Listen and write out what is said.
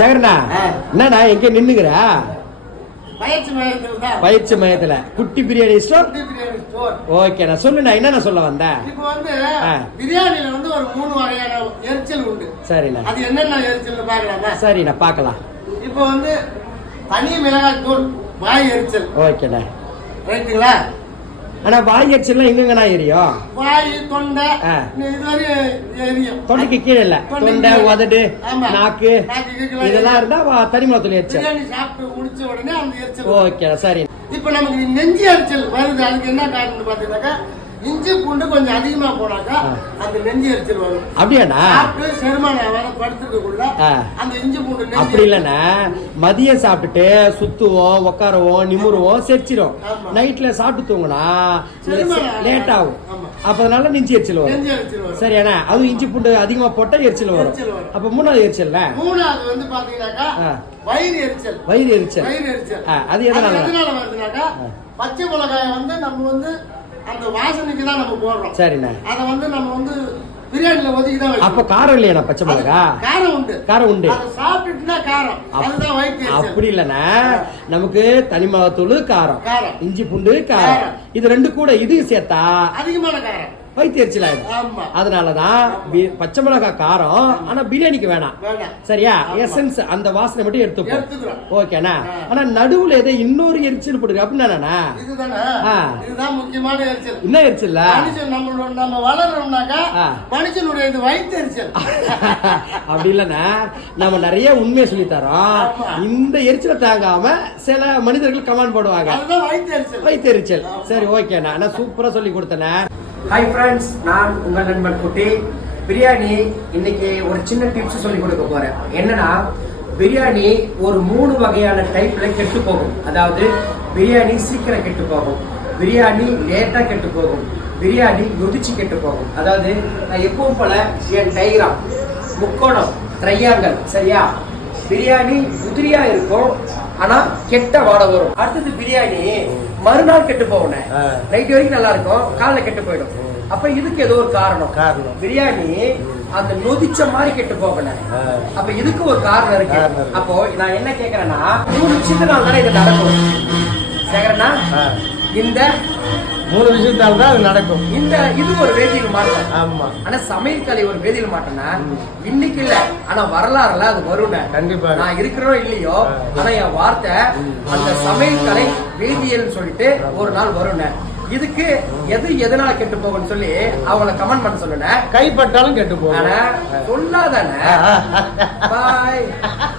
சேகரண்ணா என்னண்ணா எங்க நின்னுக்கிற? பயிற்சி மையத்துல குட்டி பிரியாணி ஸ்டோர். ஓகேண்ணா, சொல்லுண்ணா என்னண்ணா சொல்ல வந்த? இப்போ வந்து பிரியாணில வந்து ஒரு 3 வகையான எரிச்சல் உண்டு. சரிண்ணா, அது என்னென்ன எரிச்சல் பார்க்கலாமா? சரிண்ணா, பார்க்கலாம். இப்போ வந்து தனி மிளகாய் தூள் வாய் எரிச்சல். ஓகேண்ணா, ரைட்டுங்களா? ஆனா வாய் எரிச்சல் எங்கங்கண்ணா எரியும்? வாய், தொண்டை, இதுவரை எரியும். தொண்டைக்கு கீழே இல்ல, தொண்டை, உதடு, நாக்கு இதெல்லாம் இருந்தா தனி மிளகாய் எரிச்சல். பிரியாணி சாப்பிட்டு முடிச்ச உடனே அந்த எரிச்சல். ஓகே, சரி. இப்ப நமக்கு நெஞ்சு எரிச்சல் வருது. அதுக்கு என்ன காரணம் பாத்தீங்கன்னாக்கா, இஞ்சி பூண்டு கொஞ்சம் அதிகமா போனாக்கா அந்த நெஞ்சு எரிச்சல் வரும். அப்படியாண்ணா? சாப்பிட்டு செரிமானம் வர படுத்துறதுக்குள்ள அந்த இஞ்சி பூண்டு அப்படி இல்லண்ணா, மதியம் சாப்பிட்டுட்டு சுத்துவோம், உட்காருவோம், நிமுருவோம், செரிச்சிரும். நைட்ல சாப்பிட்டு தூங்கினா லேட் ஆகும். அப்ப அதனால நெஞ்சு எரிச்சல் வரும். சரியாண்ணா? அதுவும் இஞ்சி பூண்டு அதிகமா போட்டா எரிச்சல் வரும். அப்ப மூணாவது எரிச்சல் வந்து பாத்தீங்கன்னாக்கா வயிறு எரிச்சல். வயிறு எரிச்சல் அது எதனால வருதுனாக்கா, பச்சை மிளகாய் வந்து நம்ம வந்து அந்த வாசனைக்கு தான் நம்ம போடுறோம். சரிண்ணா. அத வந்து நம்ம வந்து பிரியாணில ஒதுக்கி தான். அப்ப காரம் இல்லையா பச்சை மிளகா? காரம் உண்டு, காரம் உண்டு. அத சாப்பிட்டுனா காரம், அதுதான் வயித்து எரிச்சல். அப்படி இல்லனா, நமக்கு தனி மிளகாத்தூள் காரம், இஞ்சி பூண்டு காரம், இது ரெண்டு கூட இது சேர்த்தா அதிகமான காரம், வயிற்று எரிச்சல் ஆயிடும். அதனாலதான் பச்சை மிளகாய் காரம், ஆனா பிரியாணிக்கு வேணாம். சரியா? எசன்ஸ் அந்த வாசனை மட்டும் எடுத்துப்போம். ஓகேண்ணா? ஆனா நடுவுல ஏதோ இன்னொரு எரிச்சல் போடுங்க அப்படின்னா இதுதான் முக்கியமான எரிச்சல். என்ன எரிச்சல்? நம்ம வளர்றோம்னாக்கா மனுஷனுடைய இது வயிற்று எரிச்சல். அப்படி இல்லைன்னா நம்ம நிறைய உண்மையை சொல்லி தரோம். இந்த எரிச்சலை தாங்காம சில மனிதர்கள் கமெண்ட் போடுவாங்க, வயிற்று எரிச்சல். சரி, ஓகேண்ணா, நான் சூப்பரா சொல்லி கொடுத்தேண்ணா. ஹாய் ஃப்ரெண்ட்ஸ், நான் உங்கள் நண்பன் குட்டி. பிரியாணி இன்னைக்கு ஒரு சின்ன டிப்ஸ் சொல்லி கொடுக்க போறேன். என்னன்னா, பிரியாணி ஒரு 3 வகையான டைப்ல கெட்டு போகும். அதாவது பிரியாணி சீக்கிரம் கெட்டு போகும், பிரியாணி லேட்டா கெட்டு போகும், பிரியாணி நொதிச்சு கெட்டு போகும். அதாவது நான் எப்பவும் போல என் டைகிராம் முக்கோணம் ட்ரையாங்கல், சரியா? பிரியாணி உதிரியா இருக்கும், ஆனா கெட்ட வாடை வரும். அடுத்தது பிரியாணி மறுநாள் கெட்டு போகணும். நைட் வரைக்கும் நல்லா இருக்கும், காலைல கெட்டு போயிடும். அப்ப இதுக்கு ஏதோ ஒரு காரணம். பிரியாணி அந்த நொதிச்ச மாதிரி கெட்டு போகணும். அப்ப இதுக்கு ஒரு காரணம் இருக்கு. அப்போ நான் என்ன கேக்குறேன்னா, 3 விஷயத்தினால தானே இது நடக்கும். சேகரண்ணா, இந்த 3 விஷயத்தால தான் அது நடக்கும். இது ஒரு வேதியியல் மாற்றம். ஆமா. ஆனா சமையல் கலை ஒரு வேதியியல் மாற்றம்னா இன்னைக்கு இல்ல, ஆனா வரலாறுல அது வரும். கண்டிப்பா நான் இருக்கிறோம் இல்லையோ, ஆனா என் வார்த்தை அந்த சமையல் கலை வேதியியல் சொல்லிட்டு ஒரு நாள் வரும். இதுக்கு எதனால கெட்டு போகும்னு சொல்லி அவங்கள கமெண்ட் பண்ண சொல்லுங்க. கைப்பட்டாலும் கெட்டு போகும். சொல்லாதானே. பாய்.